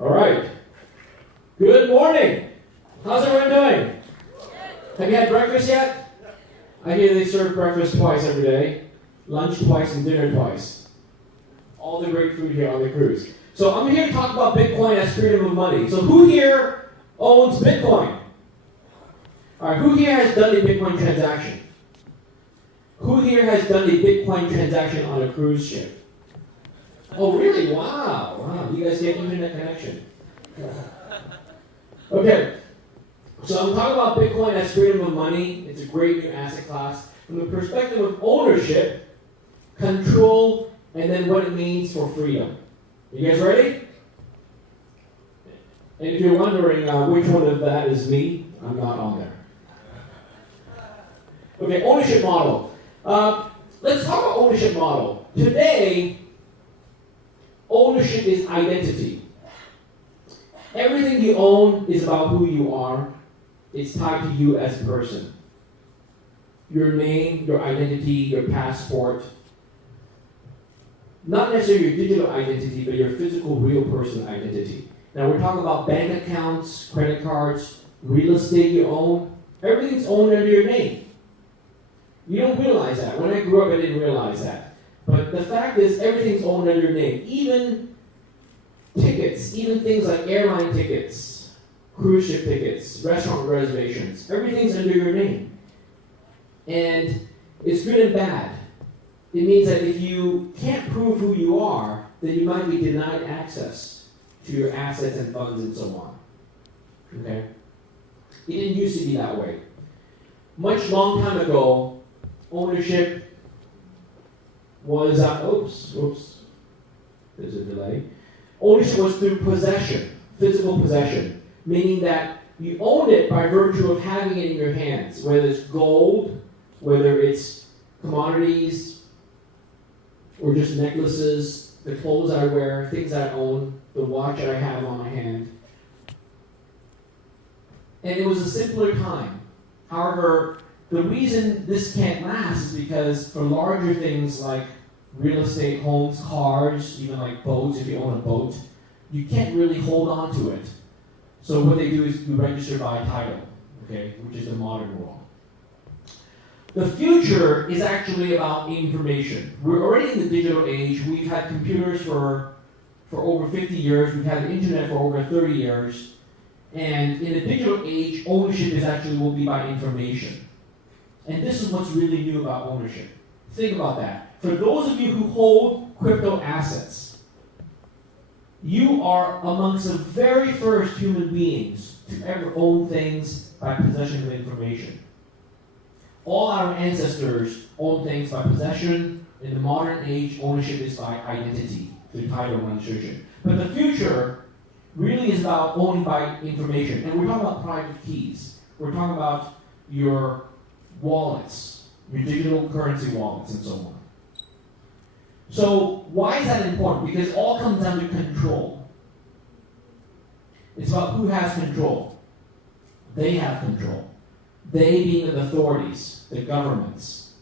All right. Good morning. How's everyone doing? Have you had breakfast yet? I hear they serve breakfast twice every day, lunch twice and dinner twice. All the great food here on the cruise. So I'm here to talk about Bitcoin as freedom of money. So who here owns Bitcoin? All right, who here has done a Bitcoin transaction? Who here has done a Bitcoin transaction on a cruise ship? Oh, really? Wow. You guys get internet connection. Okay. So I'm talking about Bitcoin as freedom of money. It's a great new asset class from the perspective of ownership, control, and then what it means for freedom. You guys ready? And if you're wondering which one of that is me, I'm not on there. Okay, ownership model. Let's talk about ownership model. Today, ownership is identity. Everything you own is about who you are. It's tied to you as a person. Your name, your identity, your passport. Not necessarily your digital identity, but your physical, real person identity. Now we're talking about bank accounts, credit cards, real estate you own. Everything's owned under your name. You don't realize that. When I grew up, I didn't realize that. But the fact is, everything's owned under your name. Even tickets, even things like airline tickets, cruise ship tickets, restaurant reservations, everything's under your name. And it's good and bad. It means that if you can't prove who you are, then you might be denied access to your assets and funds and so on. Okay? It didn't used to be that way. Much long time ago, ownership was, there's a delay. Ownership was through possession, physical possession, meaning that you owned it by virtue of having it in your hands, whether it's gold, whether it's commodities, or just necklaces, the clothes I wear, things I own, the watch that I have on my hand. And it was a simpler time. However, the reason this can't last is because for larger things like real estate, homes, cars, even like boats, if you own a boat, you can't really hold on to it. So what they do is you register by title, okay, which is the modern world. The future is actually about information. We're already in the digital age. We've had computers for over 50 years. We've had the internet for over 30 years. And in the digital age, ownership will be by information. And this is what's really new about ownership. Think about that. For those of you who hold crypto assets, you are amongst the very first human beings to ever own things by possession of information. All our ancestors owned things by possession. In the modern age, ownership is by identity, through title and registration. But the future really is about owning by information. And we're talking about private keys. We're talking about your wallets, your digital currency wallets, and so on. So why is that important? Because it all comes down to control. It's about who has control. They have control. They being the authorities, the governments.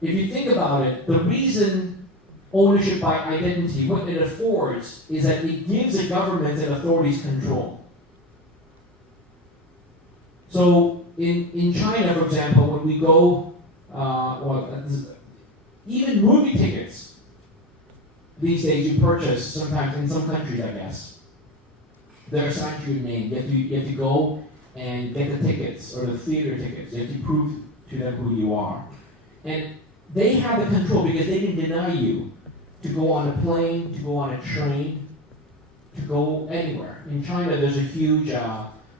If you think about it, the reason ownership by identity, what it affords, is that it gives the governments and authorities control. So in China, for example, when we go, even movie tickets these days you purchase sometimes in some countries, I guess. They're assigned to your name. You have to go and get the tickets or the theater tickets. You have to prove to them who you are. And they have the control because they can deny you to go on a plane, to go on a train, to go anywhere. In China, there's a huge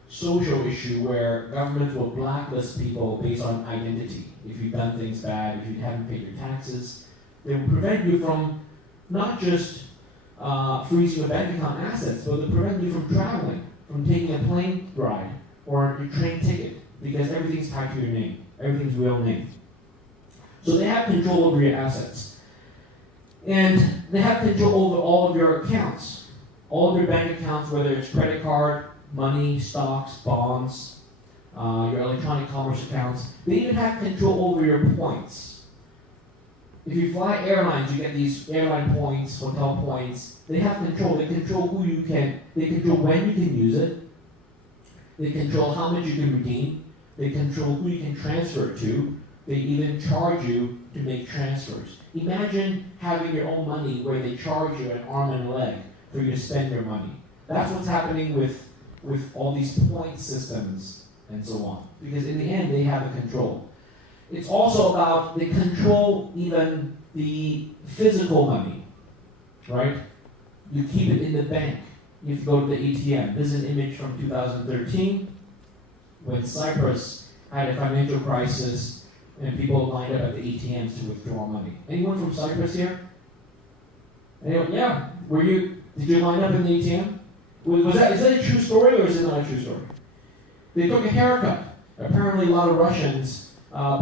social issue where governments will blacklist people based on identity. If you've done things bad, if you haven't paid your taxes, they will prevent you from not just freezing your bank account assets, but they'll prevent you from traveling, from taking a plane ride or a train ticket, because everything's tied to your name, everything's real name. So they have control over your assets. And they have control over all of your accounts, all of your bank accounts, whether it's credit card, money, stocks, bonds, your electronic commerce accounts. They even have control over your points. if you fly airlines, you get these airline points, hotel points. They have control. They control who you can. They control when you can use it. They control how much you can redeem. They control who you can transfer it to. They even charge you to make transfers. Imagine having your own money where they charge you an arm and a leg for you to spend your money. That's what's happening with all these point systems and so on. Because in the end, they have the control. It's also about they control even the physical money, right? You keep it in the bank. You have to go to the ATM. This is an image from 2013 when Cyprus had a financial crisis and people lined up at the ATMs to withdraw money. Anyone from Cyprus here? Anyone? Yeah. Did you line up in the ATM? Is that a true story or is it not a true story? They took a haircut. Apparently a lot of Russians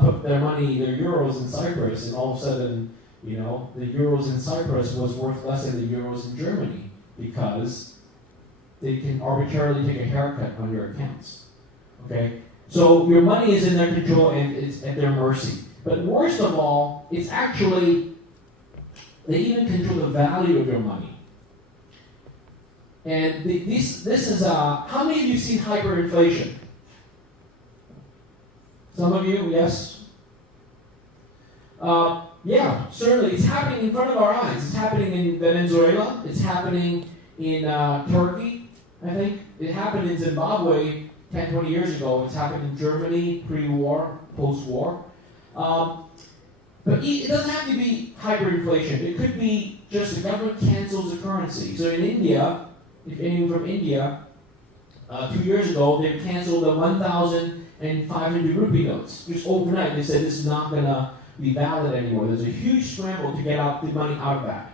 put their money, their euros in Cyprus, and all of a sudden, the euros in Cyprus was worth less than the euros in Germany because they can arbitrarily take a haircut on your accounts. Okay? So your money is in their control and it's at their mercy. But worst of all, it's actually, they even control the value of your money. And this is, how many of you have seen hyperinflation? Some of you, yes? Yeah, certainly. It's happening in front of our eyes. It's happening in Venezuela. It's happening in Turkey, I think. It happened in Zimbabwe 10, 20 years ago. It's happened in Germany, pre-war, post-war. But it doesn't have to be hyperinflation. It could be just the government cancels the currency. So in India, if anyone from India, 2 years ago, they canceled the 1,500 rupee notes. Just overnight, they said this is not going to be valid anymore. There's a huge scramble to get the money out of that.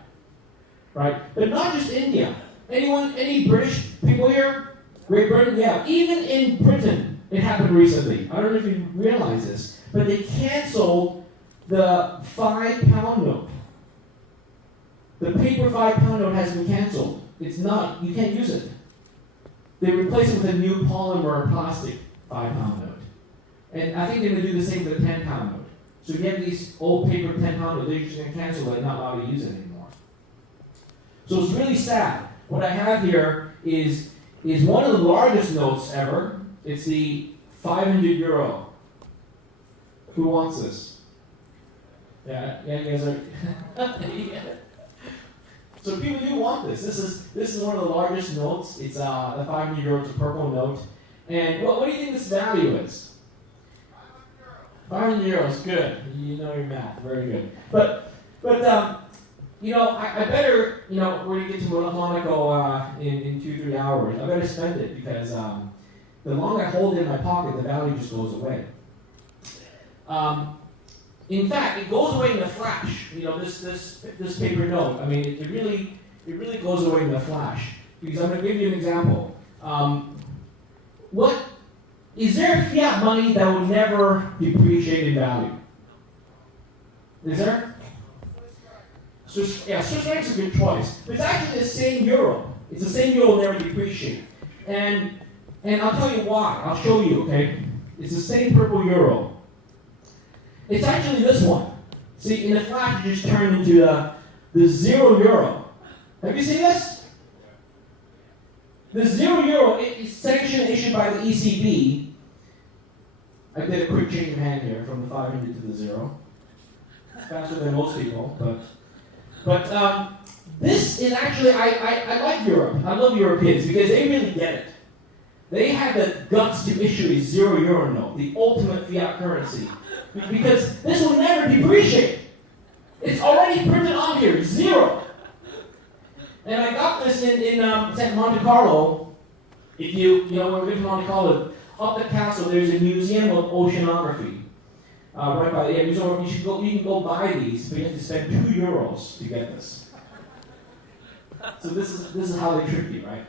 Right? But not just India. Any British people here? Great Britain? Yeah. Even in Britain, it happened recently. I don't know if you realize this, but they canceled the £5 note. The paper £5 note has been canceled. It's not, you can't use it. They replaced it with a new polymer plastic £5 note. And I think they're going to do the same for the £10 note. So if you have these old paper £10 notes, they're just going to cancel it and not allow to use it anymore. So it's really sad. What I have here is one of the largest notes ever. It's the 500 euro. Who wants this? Yeah, you guys are. Yeah. So people do want this. This is one of the largest notes. It's the 500 euro. It's a purple note. And what do you think this value is? 500 euros. Good. You know your math. Very good. But I better, we're going to get to Monaco in 2-3 hours. I better spend it because the longer I hold it in my pocket, the value just goes away. In fact, it goes away in a flash. This paper note. I mean, it really goes away in a flash. Because I'm going to give you an example. Is there fiat money that will never depreciate in value? Is there? Swiss franc's a good choice. But it's actually the same euro. It's the same euro will never depreciate. And I'll tell you why. I'll show you, okay? It's the same purple euro. It's actually this one. See, in the flash, it just turned into the 0 euro. Have you seen this? The 0 euro is sanction issued by the ECB. I did a quick change of hand here from the 500 to the 0. Faster than most people, but this is actually, I like Europe. I love Europeans because they really get it. They have the guts to issue a 0 euro note, the ultimate fiat currency. Because this will never depreciate. It's already printed on here, 0. And I got this in Monte Carlo. If when we went to Monte Carlo, up the castle, there's a museum of oceanography. Right by the resort. You can go buy these, but you have to spend 2 euros to get this. So this is how they trick you, right?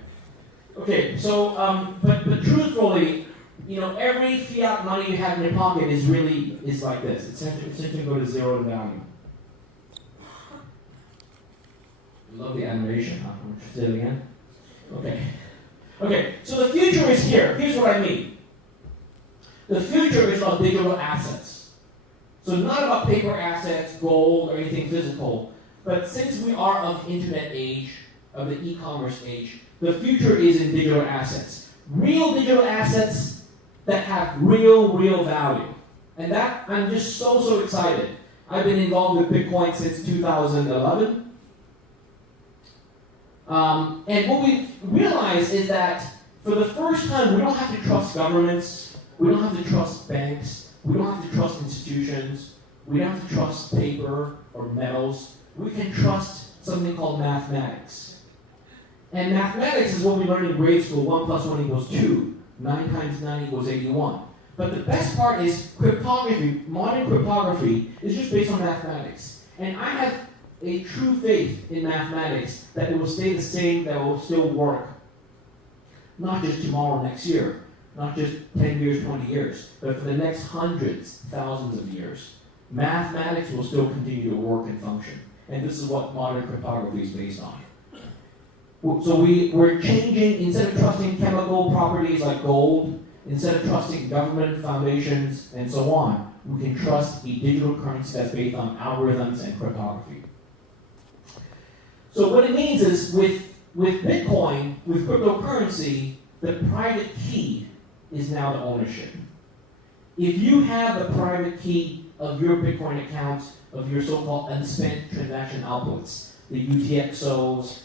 Okay, so but truthfully, every fiat money you have in your pocket is like this. It's essentially go to 0 in value. I love the animation, huh? I'm interested again. Okay, so the future is here. Here's what I mean. The future is about digital assets. So not about paper assets, gold, or anything physical, but since we are of the internet age, of the e-commerce age, the future is in digital assets. Real digital assets that have real value. And that, I'm just so excited. I've been involved with Bitcoin since 2011. And what we've realized is that for the first time, we don't have to trust governments, we don't have to trust banks, we don't have to trust institutions, we don't have to trust paper or metals. We can trust something called mathematics. And mathematics is what we learned in grade school, 1 plus 1 equals 2, 9 times 9 equals 81. But the best part is cryptography, modern cryptography, is just based on mathematics. And I have a true faith in mathematics that it will stay the same, that it will still work. Not just tomorrow, next year, not just 10 years, 20 years, but for the next hundreds, thousands of years. Mathematics will still continue to work and function. And this is what modern cryptography is based on. So we're changing, instead of trusting chemical properties like gold, instead of trusting government foundations and so on, we can trust a digital currency that's based on algorithms and cryptography. So what it means is with Bitcoin, with cryptocurrency, the private key is now the ownership. If you have the private key of your Bitcoin account, of your so-called unspent transaction outputs, the UTXOs,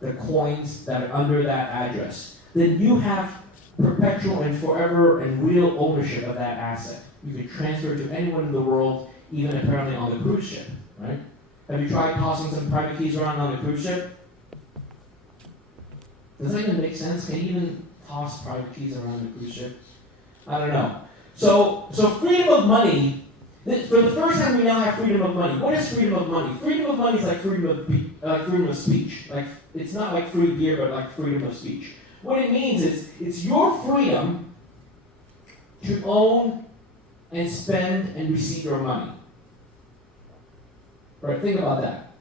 the coins that are under that address, then you have perpetual and forever and real ownership of that asset. You can transfer it to anyone in the world, even apparently on the cruise ship, right? Have you tried tossing some private keys around on a cruise ship? Does that even make sense? Can you even toss private keys around a cruise ship? I don't know. So freedom of money, for the first time we now have freedom of money. What is freedom of money? Freedom of money is like freedom of speech. Like, it's not like free beer, but like freedom of speech. What it means is, it's your freedom to own and spend and receive your money. Right, think about that.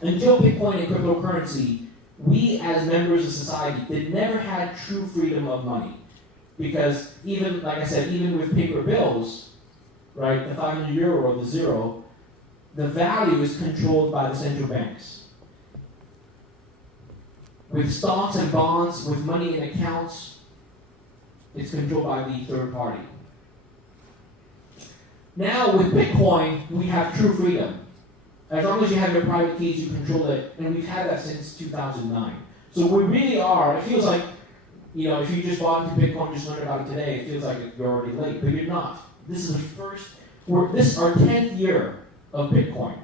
Until Bitcoin and cryptocurrency, we as members of society never had true freedom of money. Because even, like I said, even with paper bills, right, the 500 euro or the zero, the value is controlled by the central banks. With stocks and bonds, with money in accounts, it's controlled by the third party. Now with Bitcoin, we have true freedom. As long as you have your private keys, you control it, and we've had that since 2009. So we really are, it feels like, you know, if you just bought into Bitcoin, just learned about it today, it feels like you're already late, but you're not. This is this is our 10th year of Bitcoin.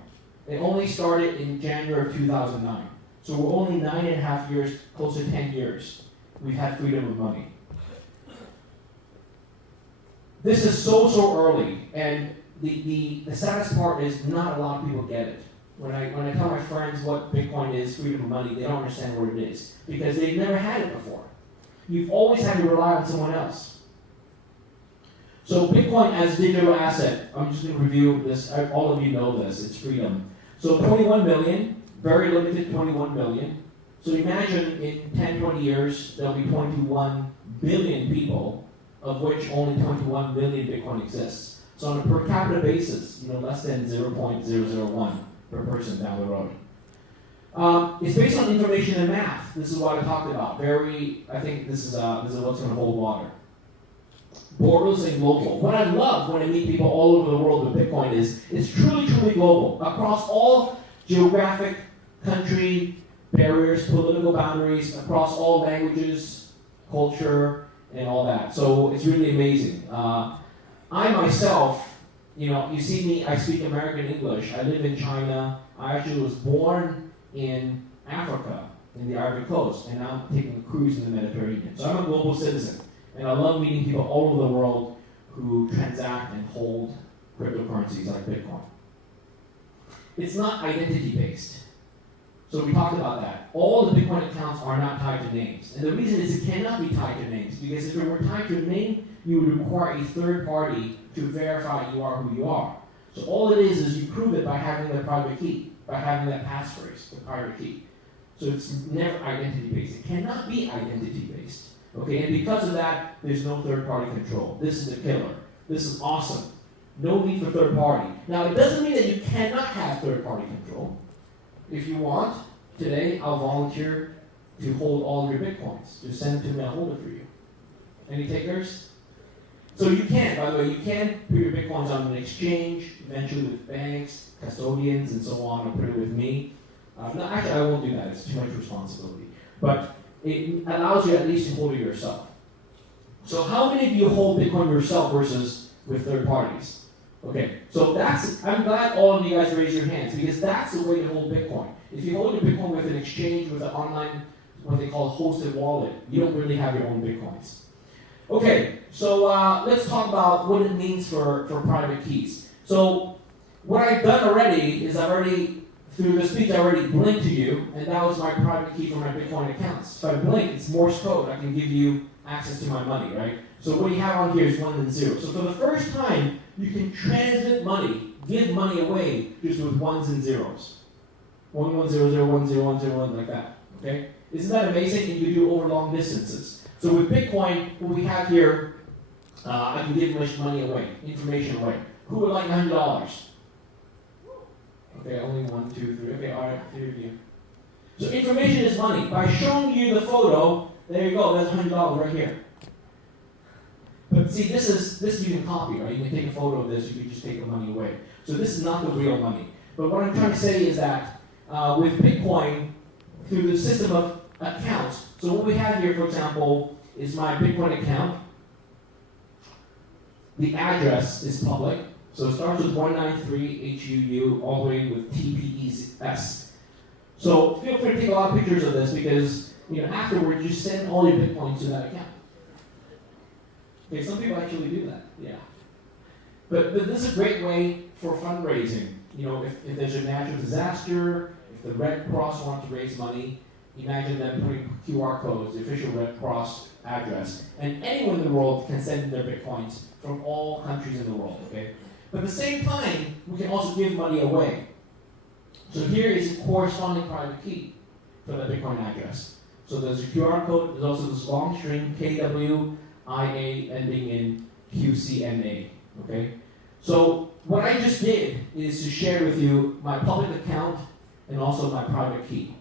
It only started in January of 2009. So we're only 9.5 years, close to 10 years, we've had freedom of money. This is so early, and the saddest part is not a lot of people get it. When I tell my friends what Bitcoin is, freedom of money, they don't understand what it is, because they've never had it before. You've always had to rely on someone else. So Bitcoin as digital asset, I'm just going to review this, all of you know this, it's freedom. So 21 million, very limited 21 million. So imagine in 10, 20 years, there'll be 21 billion people, of which only 21 million Bitcoin exists. So on a per capita basis, less than 0.001 per person down the road. It's based on information and math. This is what I talked about. I think this is what's going to hold water. Borderless and global. What I love when I meet people all over the world with Bitcoin is it's truly global. Across all geographic, country, barriers, political boundaries, across all languages, culture, and all that. So it's really amazing. I myself, you see me, I speak American English. I live in China. I actually was born in Africa, in the Ivory Coast, and now I'm taking a cruise in the Mediterranean. So I'm a global citizen, and I love meeting people all over the world who transact and hold cryptocurrencies like Bitcoin. It's not identity-based. So we talked about that. All the Bitcoin accounts are not tied to names. And the reason is it cannot be tied to names, because if it were tied to a name, you would require a third party to verify you are who you are. So all it is you prove it by having the private key, by having that passphrase, the private key. So it's never identity-based. It cannot be identity-based. Okay, and because of that, there's no third-party control. This is the killer. This is awesome. No need for third party. Now, it doesn't mean that you cannot have third party control. If you want, today I'll volunteer to hold all of your Bitcoins. Just send them to me, I'll hold it for you. Any takers? So you can, by the way, you can put your Bitcoins on an exchange, eventually with banks, custodians, and so on, or put it with me. No, actually, I won't do that. It's too much responsibility. But it allows you at least to hold it yourself. So how many of you hold Bitcoin yourself versus with third parties? Okay, so I'm glad all of you guys raised your hands, because that's the way to hold Bitcoin. If you hold your Bitcoin with an exchange, with an online, what they call a hosted wallet, you don't really have your own Bitcoins. Okay, so let's talk about what it means for private keys. So what I've done already is through the speech, I already blinked to you, and that was my private key for my Bitcoin accounts. If I blink, it's Morse code. I can give you access to my money, right? So what you have on here is 1 and 0. So for the first time, you can transmit money, give money away just with 1s and 0s. 1 1 0 0 1 0 1 0 1, like that. Okay? Isn't that amazing? And you do over long distances. So with Bitcoin, what we have here, I can give much money away, information away. Who would like $100? Okay, only 1, 2, 3. Okay, all right, 3 of you. So information is money. By showing you the photo, there you go. That's $100 right here. But see, this you can copy, right? You can take a photo of this. You can just take the money away. So this is not the real money. But what I'm trying to say is that with Bitcoin, through the system of accounts. So what we have here, for example, is my Bitcoin account. The address is public. So it starts with 193 HUU all the way with TPES. So feel free to take a lot of pictures of this, because afterwards you send all your Bitcoins to that account. Okay, some people actually do that, yeah. But this is a great way for fundraising. If there's a natural disaster, if the Red Cross wants to raise money, imagine them putting QR codes, the official Red Cross address, and anyone in the world can send in their Bitcoins from all countries in the world, okay? But at the same time, we can also give money away. So here is a corresponding private key for the Bitcoin address. So there's a QR code, there's also this long string, KWIA ending in QCNA, okay? So what I just did is to share with you my public account and also my private key.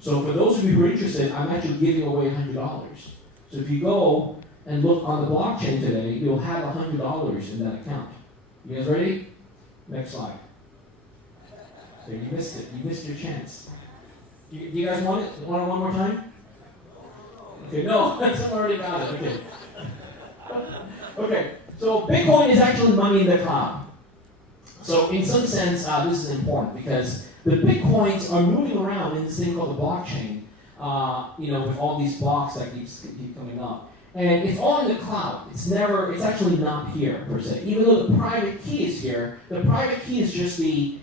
So for those of you who are interested, I'm actually giving away $100. So if you go and look on the blockchain today, you'll have $100 in that account. You guys ready? Next slide. Okay, you missed it. You missed your chance. Do you guys want it? Want it one more time? Okay, no, that's already got it. Okay. Okay, so Bitcoin is actually money in the cloud. So in some sense, this is important, because the Bitcoins are moving around in this thing called the blockchain, with all these blocks that keep coming up. And it's all in the cloud. It's actually not here, per se. Even though the private key is here, the private key is just the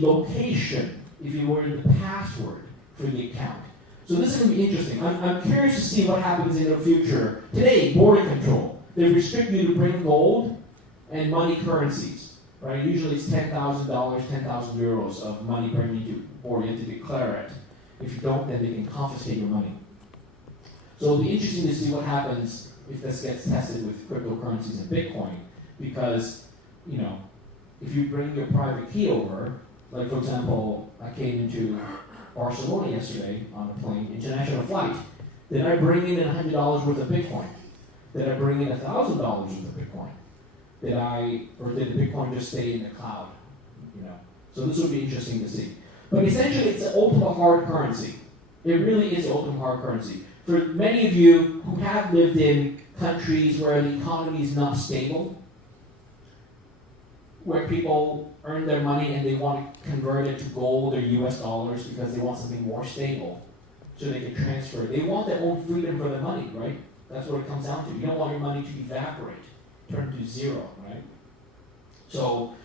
location, if you were, the password for the account. So this is going to be interesting. I'm curious to see what happens in the future. Today, border control. They restrict you to bring gold and money currencies, right? Usually it's $10,000, 10,000 euros of money bringing to border. You have to declare it. If you don't, then they can confiscate your money. So it'll be interesting to see what happens if this gets tested with cryptocurrencies and Bitcoin, because, if you bring your private key over, like for example, I came into Barcelona yesterday on a plane, international flight. Did I bring in $100 worth of Bitcoin? Did I bring in $1,000 worth of Bitcoin? Did the Bitcoin just stay in the cloud? So this will be interesting to see. But essentially, it's an ultimate hard currency. It really is ultimate hard currency. For many of you who have lived in countries where the economy is not stable, where people earn their money and they want to convert it to gold or US dollars because they want something more stable so they can transfer it. They want their own freedom for their money, right? That's what it comes down to. You don't want your money to evaporate, turn to zero, right? So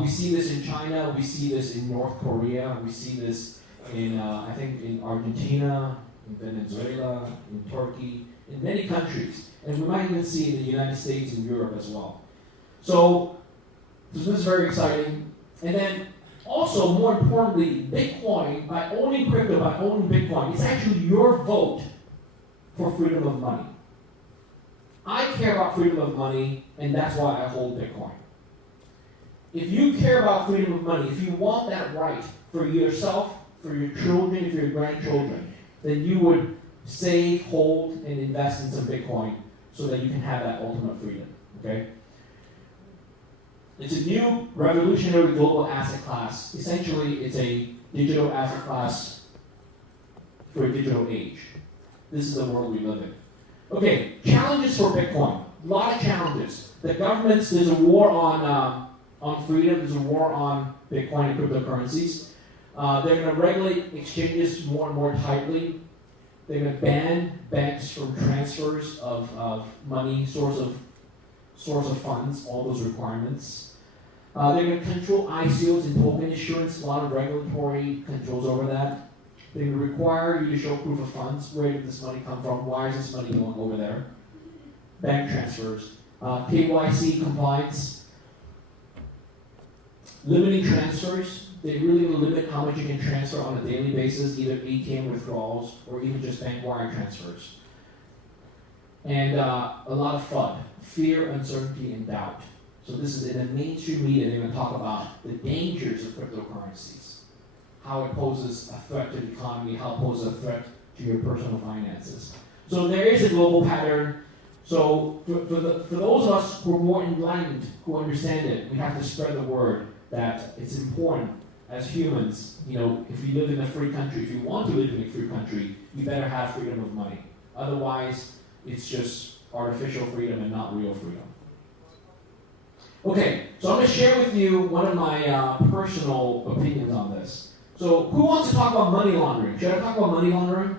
we see this in China, we see this in North Korea, we see this in, I think, in Argentina, in Venezuela, in Turkey, in many countries. And we might even see in the United States and Europe as well. So this is very exciting. And then also, more importantly, Bitcoin, by owning crypto, by owning Bitcoin, it's actually your vote for freedom of money. I care about freedom of money, and that's why I hold Bitcoin. if you care about freedom of money, if you want that right for yourself, for your children, for your grandchildren, then you would save, hold, and invest in some Bitcoin so that you can have that ultimate freedom. Okay? It's a new revolutionary global asset class. Essentially, it's a digital asset class for a digital age. This is the world we live in. Okay, challenges for Bitcoin. A lot of challenges. The governments, there's a war on freedom, there's a war on Bitcoin and cryptocurrencies. They're going to regulate exchanges more and more tightly. They're going to ban banks from transfers of money, source of funds, all those requirements. They're going to control ICOs and token issuance, a lot of regulatory controls over that. They require you to show proof of funds. Where did this money come from? Why is this money going over there? Bank transfers. KYC compliance. Limiting transfers. They really will limit how much you can transfer on a daily basis, either ATM withdrawals or even just bank wire transfers. And a lot of FUD. Fear, uncertainty, and doubt. So this is in the mainstream media, they're going to talk about the dangers of cryptocurrencies. How it poses a threat to the economy, how it poses a threat to your personal finances. So there is a global pattern. So for those of us who are more enlightened, who understand it, we have to spread the word that it's important as humans, if you live in a free country, if you want to live in a free country, you better have freedom of money. Otherwise, it's just artificial freedom and not real freedom. Okay, so I'm going to share with you one of my personal opinions on this. So who wants to talk about money laundering? Should I talk about money laundering?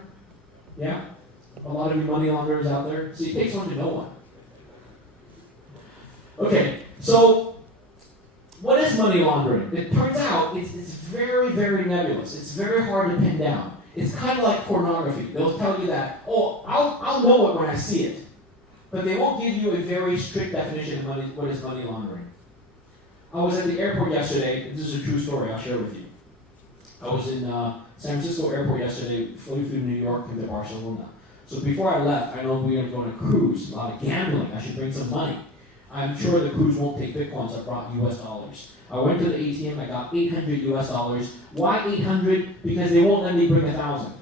Yeah? A lot of you money launderers out there? See, it takes one to know one. Okay, so what is money laundering? It turns out it's very, very nebulous. It's very hard to pin down. It's kind of like pornography. They'll tell you that, I'll know it when I see it. But they won't give you a very strict definition of what is money laundering. I was at the airport yesterday. This is a true story. I'll share with you. I was in San Francisco airport yesterday, flew through New York into Barcelona. So before I left, I know we were going to go on a cruise, a lot of gambling. I should bring some money. I'm sure the cruise won't take Bitcoin, so I brought US dollars. I went to the ATM, I got 800 US dollars. Why 800? Because they won't let me bring 1,000.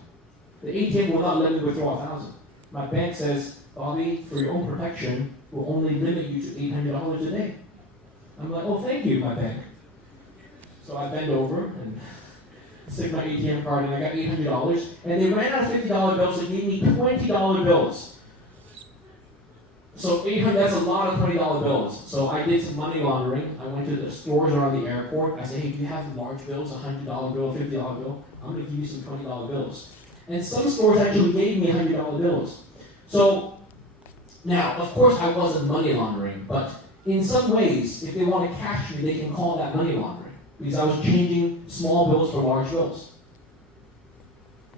The ATM will not let me withdraw 1,000. My bank says, Bobby, for your own protection, we'll only limit you to $800 a day. I'm like, oh, thank you, my bank. So I bend over and stick my ATM card in, I got $800, and they ran out of $50 bills, so they gave me $20 bills. So $800, that's a lot of $20 bills. So I did some money laundering. I went to the stores around the airport. I said, hey, do you have large bills, $100 bill, $50 bill? I'm going to give you some $20 bills. And some stores actually gave me $100 bills. So now, of course, I wasn't money laundering, but in some ways, if they want to catch me, they can call that money laundering. Because I was changing small bills for large bills.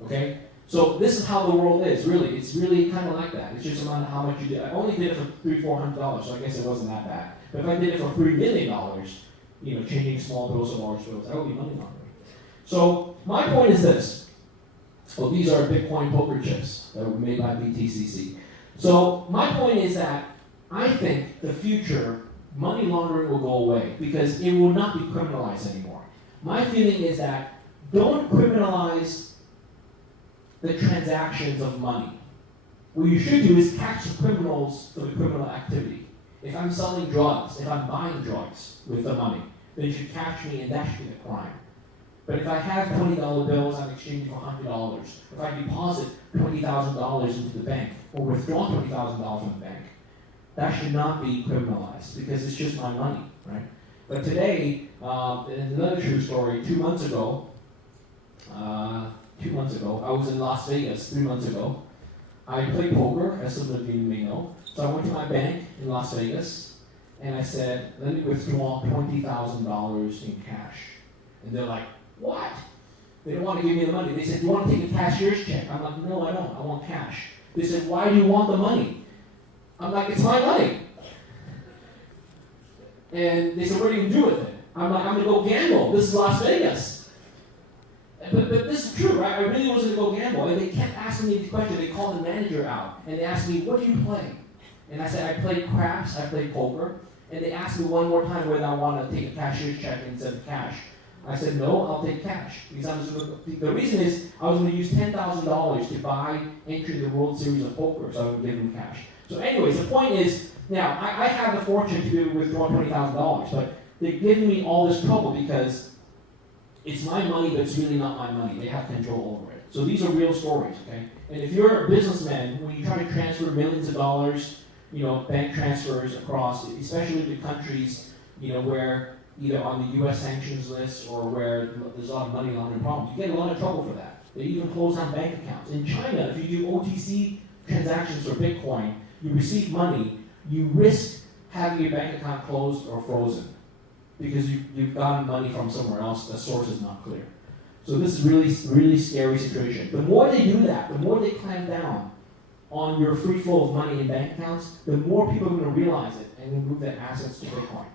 Okay? So this is how the world is, really. It's really kind of like that. It's just about how much you did. I only did it for $300-400, so I guess it wasn't that bad. But if I did it for $3 million, changing small bills for large bills, that would be money laundering. So my point is this. Well, these are Bitcoin poker chips that were made by BTCC. So my point is that I think the future, money laundering will go away because it will not be criminalized anymore. My feeling is that don't criminalize the transactions of money. What you should do is catch the criminals for the criminal activity. If I'm selling drugs, if I'm buying drugs with the money, then you should catch me and that should be a crime. But if I have $20 bills, I'm exchanging for $100. If I deposit $20,000 into the bank or withdraw $20,000 from the bank, that should not be criminalized because it's just my money, right? But today, in another true story, 2 months ago, I was in Las Vegas 3 months ago. I play poker, as some of you may know. So I went to my bank in Las Vegas, and I said, let me withdraw $20,000 in cash. And they're like, what? They don't want to give me the money. They said, do you want to take a cashier's check? I'm like, no, I don't. I want cash. They said, why do you want the money? I'm like, it's my money. And they said, what are you going to do with it? I'm like, I'm going to go gamble. This is Las Vegas. But this is true, right? I really was going to go gamble. And they kept asking me these questions. They called the manager out. And they asked me, what do you play? And I said, I play craps, I play poker. and they asked me one more time whether I want to take a cashier's check instead of cash. I said, no, I'll take cash. Because the reason is I was going to use $10,000 to buy entry to the World Series of Poker, so I would give them cash. So anyways, the point is, now, I have the fortune to be able to withdraw $20,000, but they're giving me all this trouble because it's my money, but it's really not my money. They have control over it. So these are real stories, okay? And if you're a businessman, when you try to transfer millions of dollars, bank transfers across, especially to countries, where either on the U.S. sanctions list or where there's a lot of money laundering problems, you get a lot of trouble for that. They even close down bank accounts. In China, if you do OTC transactions for Bitcoin, you receive money, you risk having your bank account closed or frozen because you've gotten money from somewhere else, the source is not clear. So this is really, really scary situation. The more they do that, the more they clamp down on your free flow of money in bank accounts, the more people are going to realize it and move their assets to Bitcoin.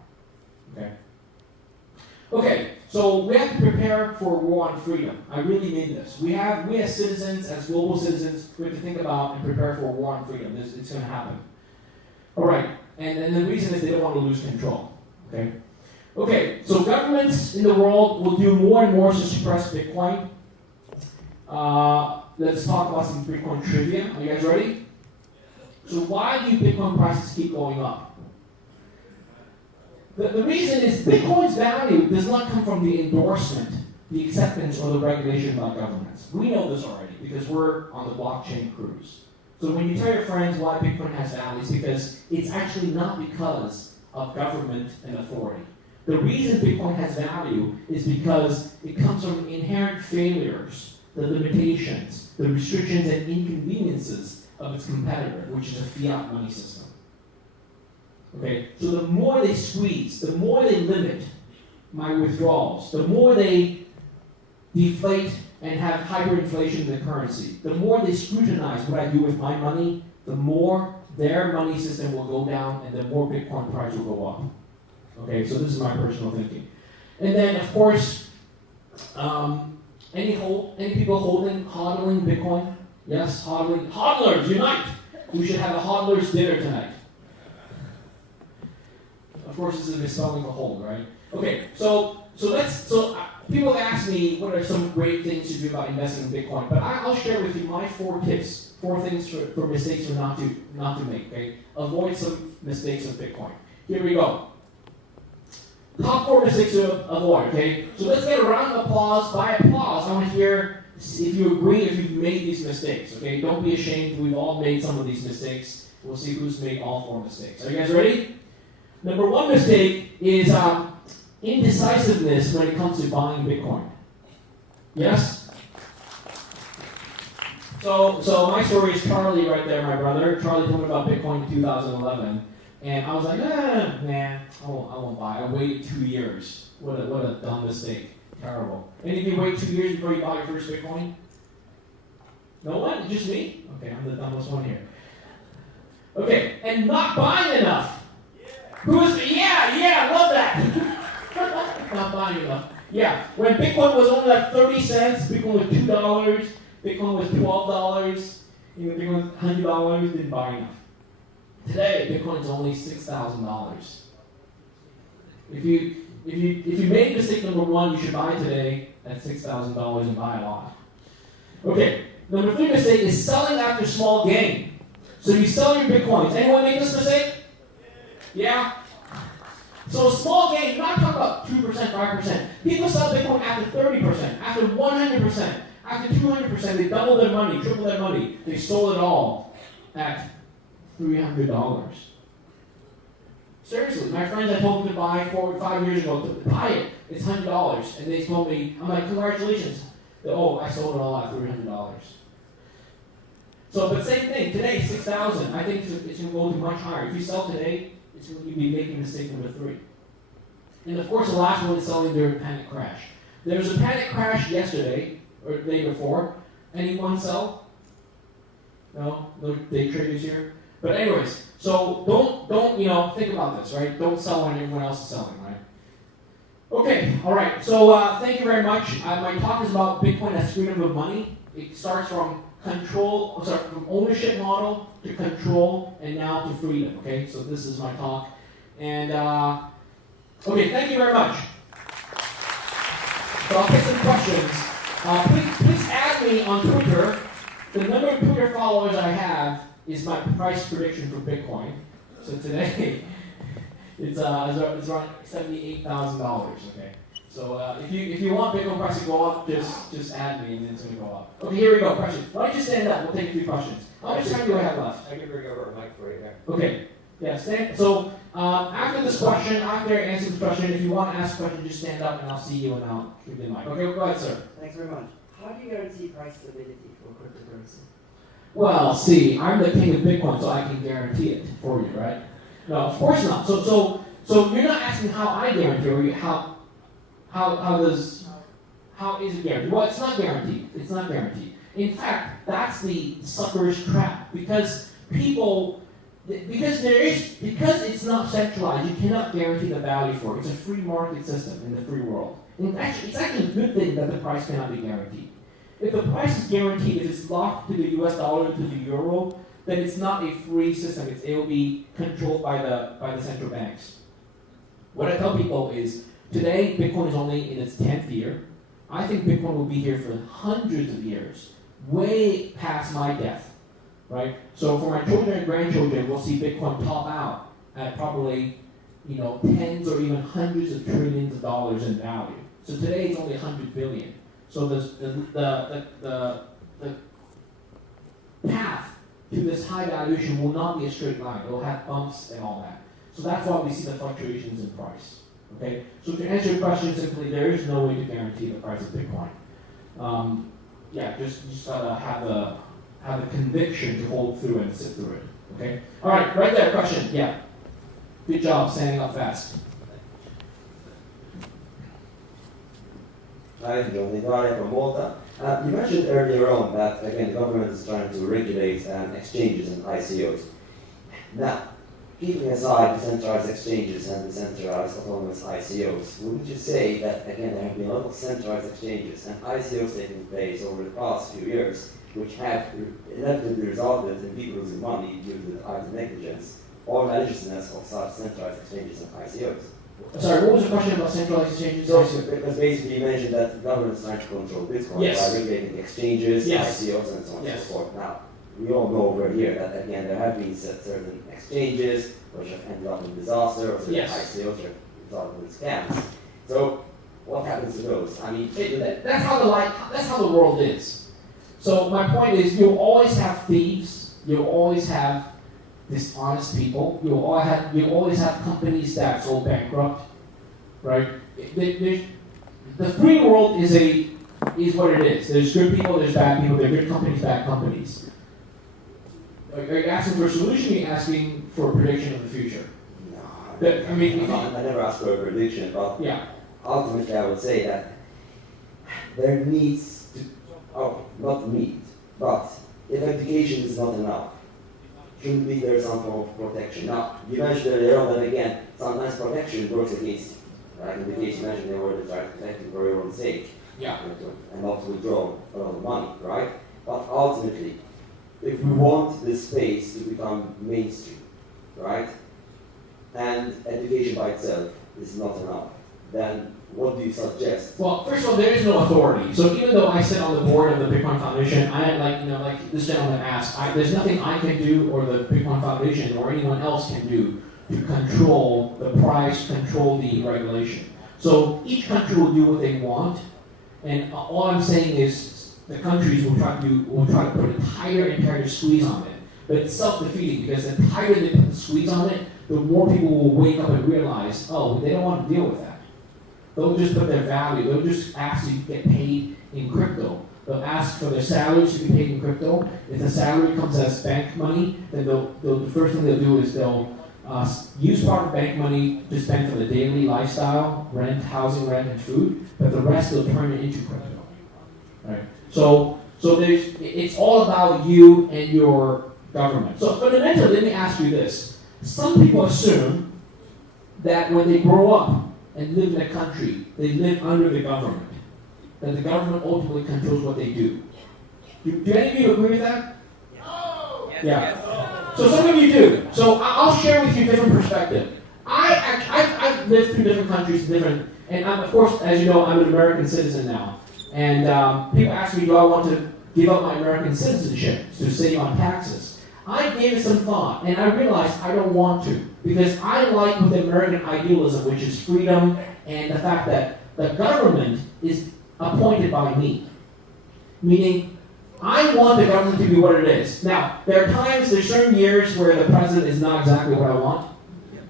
Okay, so we have to prepare for a war on freedom. I really mean this. We as citizens, as global citizens, we have to think about and prepare for a war on freedom. It's going to happen. All right, and the reason is they don't want to lose control. Okay, so governments in the world will do more and more to suppress Bitcoin. Let's talk about some Bitcoin trivia. Are you guys ready? So why do Bitcoin prices keep going up? The reason is Bitcoin's value does not come from the endorsement, the acceptance, or the regulation by governments. We know this already because we're on the blockchain cruise. So when you tell your friends why Bitcoin has value, it's because it's actually not because of government and authority. The reason Bitcoin has value is because it comes from inherent failures, the limitations, the restrictions and inconveniences of its competitor, which is a fiat money system. So the more they squeeze, the more they limit my withdrawals, the more they deflate and have hyperinflation in the currency, the more they scrutinize what I do with my money, the more their money system will go down and the more Bitcoin price will go up. So this is my personal thinking. And then, of course, any people hodling Bitcoin? Yes, hodling. Hodlers, unite! We should have a hodlers dinner tonight. Of course, this is a misspelling of hold, right? So people ask me what are some great things to do about investing in Bitcoin, but I'll share with you my 4 tips, 4 things for mistakes or not to make. Avoid some mistakes with Bitcoin. Here we go. Top 4 mistakes to avoid. So let's get a round of applause. By applause, I want to hear if you agree if you've made these mistakes. Don't be ashamed. We've all made some of these mistakes. We'll see who's made all 4 mistakes. Are you guys ready? Number 1 mistake is indecisiveness when it comes to buying Bitcoin. Yes? So my story is Charlie right there, my brother. Charlie told me about Bitcoin in 2011. And I was like, man, I won't buy. I waited 2 years. What a dumb mistake. Terrible. Any of you wait 2 years before you buy your first Bitcoin? No one? Just me? Okay, I'm the dumbest one here. And not buying enough. I love that. Not buying enough. When Bitcoin was only like 30 cents, Bitcoin was $2, Bitcoin was $12, Bitcoin was $100, didn't buy enough. Today, Bitcoin's only $6,000. If you made mistake number 1, you should buy today at $6,000 and buy a lot. Number 3 mistake is selling after small gain. So you sell your Bitcoins. Anyone make this mistake? Yeah? So small gain, not talking about 2%, 5%. People sell Bitcoin after 30%, after 100%, after 200%. They double their money, triple their money. They sold it all at $300. Seriously, my friends, I told them to buy 4 or 5 years ago, to buy it. It's $100. And they told me, I'm like, congratulations. I sold it all at $300. So, but same thing, today, 6,000. I think it's going to go to much higher. If you sell today, it's going to be making mistake number 3. And of course, the last one is selling during panic crash. There was a panic crash yesterday, or the day before. Anyone sell? No day traders here? But anyways, so don't think about this, right? Don't sell when everyone else is selling, right? All right, so thank you very much. My talk is about Bitcoin as freedom of money. It starts from from ownership model to control and now to freedom, so this is my talk. And okay, thank you very much. So I'll take some questions. Please add me on Twitter. The number of Twitter followers I have is my price prediction for Bitcoin. So today, it's around $78,000. Okay. So if you want Bitcoin price to go up, just add me and then it's going to go up. Okay, here we go. Questions. Why don't you stand up? We'll take a few questions. How much time do I have left? I can bring over a mic for you there. Okay. Yeah, stand. So after this question, after answering this question, if you want to ask a question, just stand up and I'll see you and I'll give you the mic. Okay, go ahead, sir. Thanks very much. How do you guarantee price stability for cryptocurrency? Well, see, I'm the king of Bitcoin, so I can guarantee it for you, right? No, of course not. So you're not asking how I guarantee, or how is it guaranteed? Well, it's not guaranteed. It's not guaranteed. In fact, that's the sucker's trap because because it's not centralized, you cannot guarantee the value for it. It's a free market system in the free world. And it's actually a good thing that the price cannot be guaranteed. If the price is guaranteed, if it's locked to the US dollar, to the euro, then it's not a free system. It will be controlled by the central banks. What I tell people is, today Bitcoin is only in its 10th year. I think Bitcoin will be here for hundreds of years, way past my death. Right? So for my children and grandchildren, we'll see Bitcoin top out at probably, tens or even hundreds of trillions of dollars in value. So today it's only 100 billion. So the path to this high valuation will not be a straight line. It will have bumps and all that. So that's why we see the fluctuations in price. Okay? So to answer your question simply, there is no way to guarantee the price of Bitcoin. Just gotta have the conviction to hold through and sit through it. Okay? All right, right there, question. Yeah. Good job standing up fast. Hi, John Nidare from Malta. You mentioned earlier on that, again, the government is trying to regulate exchanges and ICOs. Now, keeping aside the centralized exchanges and the centralized autonomous ICOs, wouldn't you say that, again, there have been a lot of centralized exchanges and ICOs taking place over the past few years, which have inevitably resulted in people losing money due to either negligence or maliciousness of such centralized exchanges and ICOs? Sorry, what was the question about centralized exchanges? Because basically you mentioned that the government is trying to control Bitcoin by regulating the exchanges, ICOs, and so on and so forth. Now, we all know over here that, again, there have been certain exchanges which have ended up in disaster, or certain ICOs which have resulted in scams. So, what happens to those? I mean, that's how the world is. So my point is, you'll always have thieves. You'll always have dishonest people. You'll always have companies that go bankrupt, right? The free world is what it is. There's good people, there's bad people. There are good companies, bad companies. Are you asking for a solution? Or are you asking for a prediction of the future? No, I never asked for a prediction, but ultimately I would say that there needs to, not need, but if education is not enough, shouldn't be there some form of protection. Now, you mentioned earlier on that, again, sometimes protection works against you. Right? In the case you mentioned, they were trying to protect you for your own sake. And not to withdraw a lot of money, right? But ultimately, if we want this space to become mainstream, right, and education by itself is not enough, then what do you suggest? Well, first of all, there is no authority. So even though I sit on the board of the Bitcoin Foundation, like this gentleman asked, there's nothing I can do, or the Bitcoin Foundation, or anyone else can do to control the price, control the regulation. So each country will do what they want, and all I'm saying is the countries will try to put a tighter and tighter squeeze on it. But it's self-defeating, because the tighter they put the squeeze on it, the more people will wake up and realize, they don't want to deal with that. They'll just put their value, they'll just ask you to get paid in crypto. They'll ask for their salaries to be paid in crypto. If the salary comes as bank money, then the first thing they'll do is they'll use part of bank money to spend for the daily lifestyle, rent, housing, rent, and food, but the rest they'll turn it into crypto. Right? So it's all about you and your government. So fundamentally, let me ask you this. Some people assume that when they grow up and live in a country, they live under the government. That the government ultimately controls what they do. Do any of you agree with that? No! Yeah. So some of you do. So I'll share with you a different perspective. I I've lived through different countries, and of course, as you know, I'm an American citizen now. And people ask me, do I want to give up my American citizenship to save on taxes? I gave it some thought, and I realized I don't want to, because I like the American idealism, which is freedom and the fact that the government is appointed by me. Meaning, I want the government to be what it is. Now, there's certain years where the president is not exactly what I want,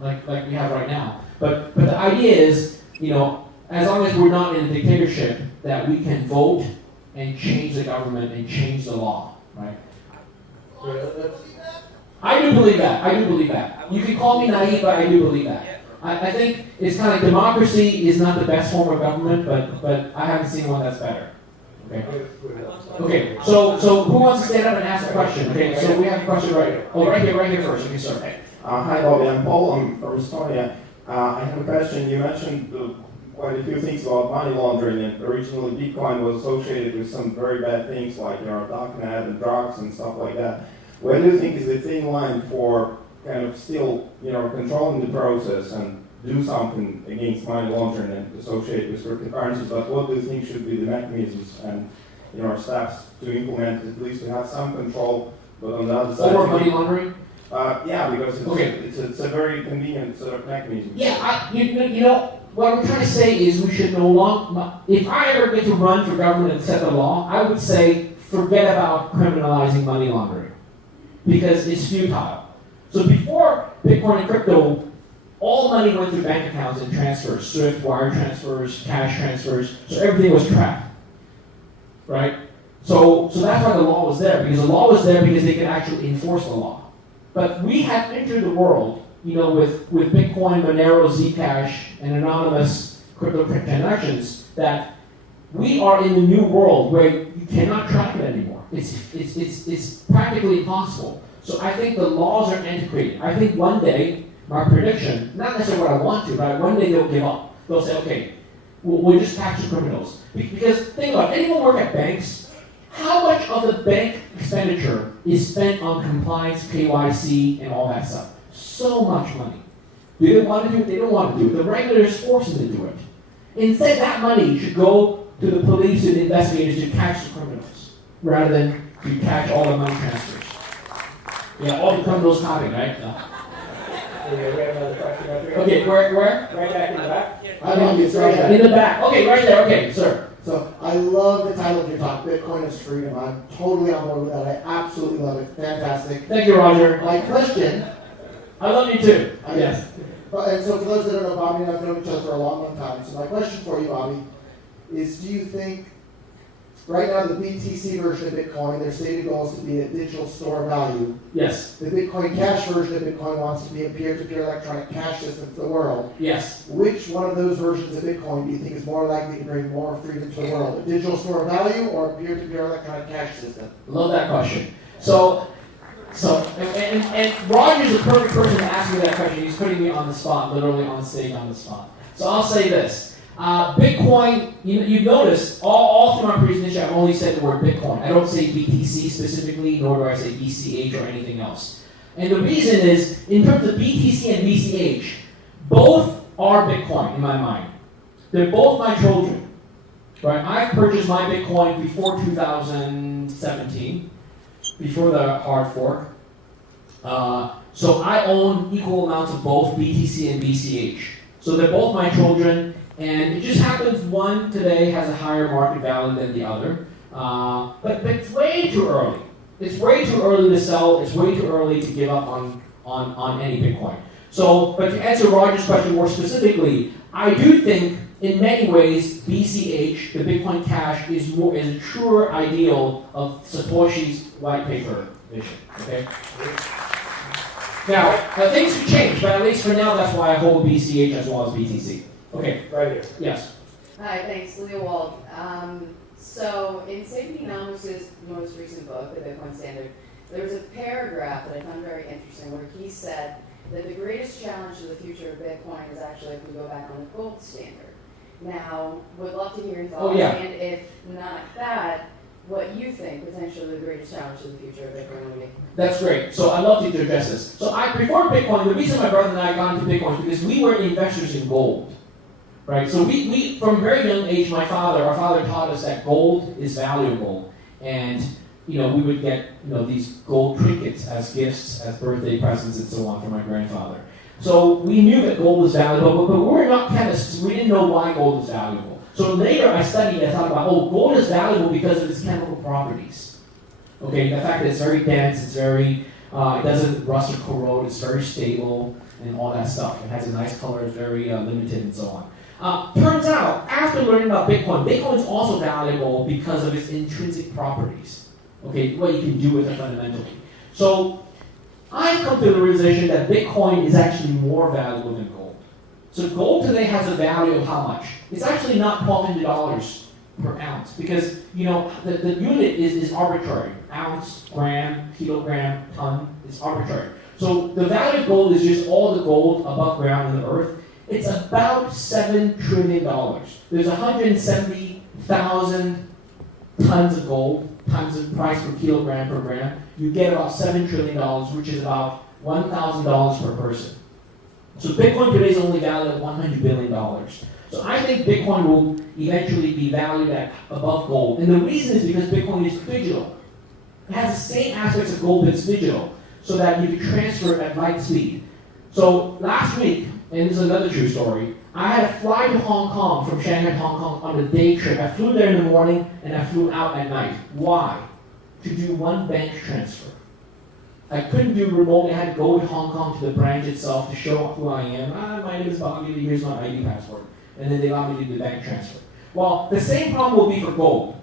like we have right now. But the idea is, as long as we're not in a dictatorship, that we can vote and change the government and change the law, right? I do believe that. You can call me naive, but I do believe that. I think it's kind of like democracy is not the best form of government, but I haven't seen one that's better. Okay. So who wants to stand up and ask a question? Okay, so we have a question right here. Oh, right here first. Okay, sir. Hi, Bobby. I'm Paul. I'm from Estonia. I have a question. You mentioned quite a few things about money laundering, and originally Bitcoin was associated with some very bad things like darknet and drugs and stuff like that. Where do you think is the thin line for kind of still controlling the process and do something against money laundering and associated with cryptocurrencies? But what do you think should be the mechanisms and steps to implement at least to have some control? But on the other side, over money laundering. Yeah, because it's a very convenient sort of mechanism. Yeah, what I'm trying to say is we should no longer. If I ever get to run for government and set the law, I would say forget about criminalizing money laundering because it's futile. So before Bitcoin and crypto, all money went through bank accounts and transfers, SWIFT, wire transfers, cash transfers. So everything was tracked, right? So that's why the law was there, because the law was there because they could actually enforce the law. But we have entered the world, with Bitcoin, Monero, Zcash, and anonymous crypto transactions, that we are in the new world where you cannot track it anymore. It's practically impossible. So I think the laws are antiquated. I think one day, my prediction, not necessarily what I want to, but one day they'll give up. They'll say, okay, we'll just tax the criminals. Because think about it, anyone work at banks, how much of the bank expenditure is spent on compliance, KYC, and all that stuff? So much money. Do they want to do it? They don't want to do it. The regulators force them to do it. Instead, that money should go to the police and investigators to catch the criminals, rather than to catch all the money transfers. Yeah, all the criminals copied, right? No. Okay, we have another question right here. Okay, where? Right back in the back. In the back. Okay, right there. Okay, sir. So I love the title of your talk, Bitcoin is Freedom. I'm totally on board with that. I absolutely love it. Fantastic. Thank you, Roger. My question... I love you too. Yes. And so for those that don't know Bobby and I've known each other for a long, long time. So my question for you, Bobby, is do you think, right now the BTC version of Bitcoin, their stated goal is to be a digital store of value. Yes. The Bitcoin Cash version of Bitcoin wants to be a peer-to-peer electronic cash system for the world. Yes. Which one of those versions of Bitcoin do you think is more likely to bring more freedom to the world? A digital store of value or a peer-to-peer electronic cash system? Love that question. And Roger's the perfect person to ask me that question. He's putting me on the spot, literally on stage on the spot. So I'll say this. Bitcoin, you've noticed, all through my presentation, I've only said the word Bitcoin. I don't say BTC specifically, nor do I say BCH or anything else. And the reason is, in terms of BTC and BCH, both are Bitcoin in my mind. They're both my children. Right? I purchased my Bitcoin before 2017, before the hard fork. So I own equal amounts of both BTC and BCH. So they're both my children, and it just happens one today has a higher market value than the other. But it's way too early. It's way too early to sell. It's way too early to give up on any Bitcoin. So, but to answer Roger's question more specifically, I do think in many ways BCH, the Bitcoin Cash, is a truer ideal of Satoshi's white paper vision. Okay. Now, things could change, but at least for now, that's why I hold BCH as well as BTC. Okay. Right here. Yes. Hi, thanks. Leah Wald. So in Safety Namus's most recent book, The Bitcoin Standard, there was a paragraph that I found very interesting where he said that the greatest challenge to the future of Bitcoin is actually if we go back on the gold standard. Now, would love to hear your thoughts, Oh, yeah. and if not that, what you think potentially the greatest challenge in the future of Bitcoin will be. That's great. So I'd love to address this. So before Bitcoin, the reason my brother and I got into Bitcoin is because we were investors in gold. Right? So we from a very young age, our father taught us that gold is valuable. And we would get these gold trinkets as gifts, as birthday presents and so on from my grandfather. So we knew that gold was valuable, but we were not chemists. We didn't know why gold was valuable. So later I studied and thought about, gold is valuable because of its chemical properties. Okay, the fact that it's very dense, it doesn't rust or corrode, it's very stable, and all that stuff. It has a nice color, it's very limited, and so on. Turns out, after learning about Bitcoin is also valuable because of its intrinsic properties. Okay, what you can do with it fundamentally. So I've come to the realization that Bitcoin is actually more valuable than gold. So gold today has a value of how much? It's actually not $1,200 per ounce because the unit is arbitrary. Ounce, gram, kilogram, ton, it's arbitrary. So the value of gold is just all the gold above ground in the earth. It's about $7 trillion. There's 170,000 tons of gold, times the price per kilogram per gram. You get about $7 trillion, which is about $1,000 per person. So Bitcoin today is only valued at $100 billion. So I think Bitcoin will eventually be valued at above gold. And the reason is because Bitcoin is digital. It has the same aspects of gold, but it's digital, so that you can transfer at light speed. So last week, and this is another true story, I had to fly to Hong Kong from Shanghai to Hong Kong on a day trip. I flew there in the morning and I flew out at night. Why? To do one bank transfer. I couldn't do remotely. I had to go to Hong Kong to the branch itself to show who I am. My name is Bobby, here's my ID password. And then they allow me to do the bank transfer. Well, the same problem will be for gold.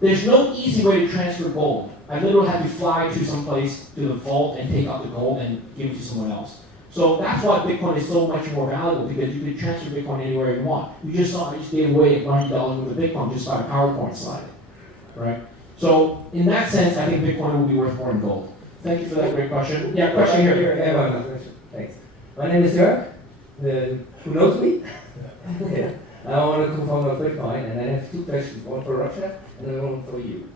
There's no easy way to transfer gold. I literally have to fly to some place, to the vault, and take out the gold and give it to someone else. So that's why Bitcoin is so much more valuable, because you can transfer Bitcoin anywhere you want. You just saw I just gave away $100 worth of Bitcoin just by a PowerPoint slide, right? So in that sense, I think Bitcoin will be worth more than gold. Thank you for that great question. Yeah, question here. Yeah, thanks. My name is Jörg. Who knows me? Okay. I want to co-founder of Bitcoin, and I have two questions, one for Roger and one for you.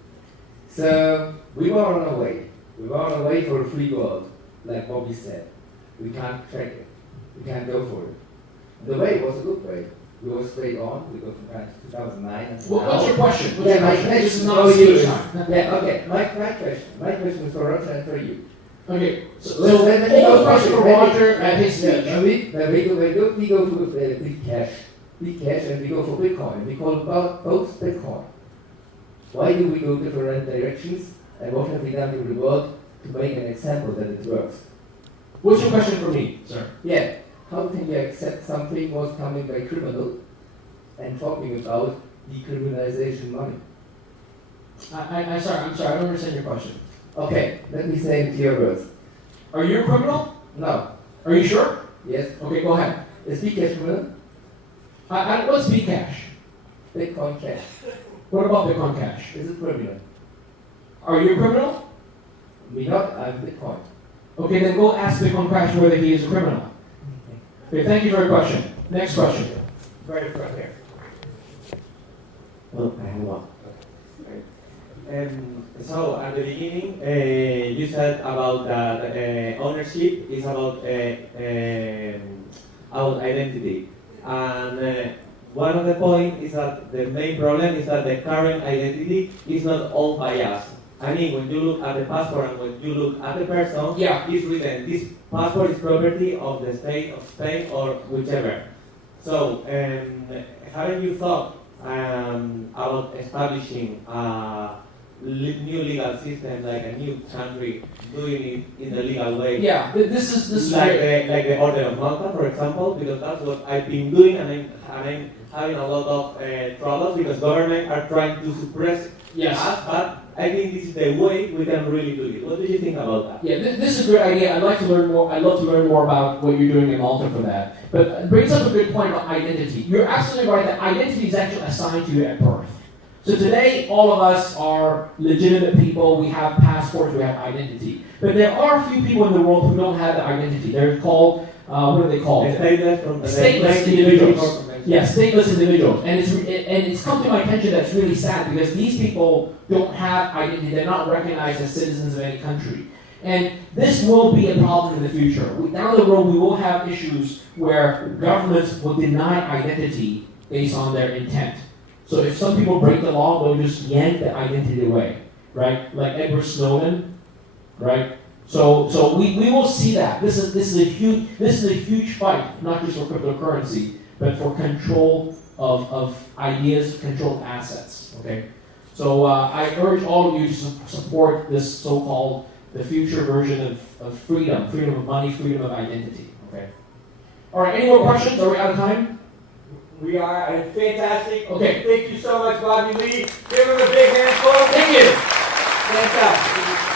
So we were on our way. We were on our way for a free world, like Bobby said. We can't track it. We can't go for it. The way was a good way. We go straight on. We go from 2009 and what's your question? My question this is not for a you. time. Yeah, okay. My question is for Roger and for you. Okay, so Let's hold the question for Roger at his stage. We go for big cash, and we go for Bitcoin. We call both Bitcoin. Why do we go different directions, and what have we done to the world to make an example that it works? What's your question for me, sir? Yeah. How can you accept something was coming by criminal and talking about decriminalization money? I'm sorry, I don't understand your question. Okay, let me say it to your words. Are you a criminal? No. Are you sure? Yes. Okay, go ahead. Is Bcash criminal? What's Bcash? Bitcoin Cash. What about Bitcoin Cash? Is it criminal? Are you a criminal? Me not, I'm Bitcoin. Okay, then go ask Bitcoin Cash whether he is a criminal. Okay, thank you for your question. Next question. Right in front here. Well, I have one. So at the beginning, you said about that ownership is about identity, and one of the points is that the main problem is that the current identity is not owned by us. I mean, when you look at the passport and when you look at the person, it's written this passport is property of the state of Spain or whichever. So, haven't you thought about establishing a new legal system, like a new country doing it in the legal way? Yeah, this is like the Order of Malta, for example, because that's what I've been doing, and I'm having a lot of troubles because government are trying to suppress us, but I think this is the way we can really do it. What do you think about that? Yeah, this is a great idea. I'd like to learn more. I'd love to learn more about what you're doing in Malta for that. But it brings up a good point about identity. You're absolutely right that identity is actually assigned to you at birth. So today, all of us are legitimate people. We have passports. We have identity. But there are a few people in the world who don't have the identity. They're called, what are they called? Stateless individuals. Yeah, stateless individuals, and it's come to my attention that it's really sad because these people don't have identity; they're not recognized as citizens of any country, and this will be a problem in the future. Down the road, we will have issues where governments will deny identity based on their intent. So if some people break the law, they'll just yank the identity away, right? Like Edward Snowden, right? So we will see that. This is a huge fight, not just for cryptocurrency, but for control of ideas, control of assets. Okay. So I urge all of you to support this so-called the future version of freedom of money, freedom of identity. Okay. All right. Any more questions? Are we out of time? We are fantastic. Okay. Thank you so much, Bobby Lee. Give him a big hand, folks. Thank you. Fantastic.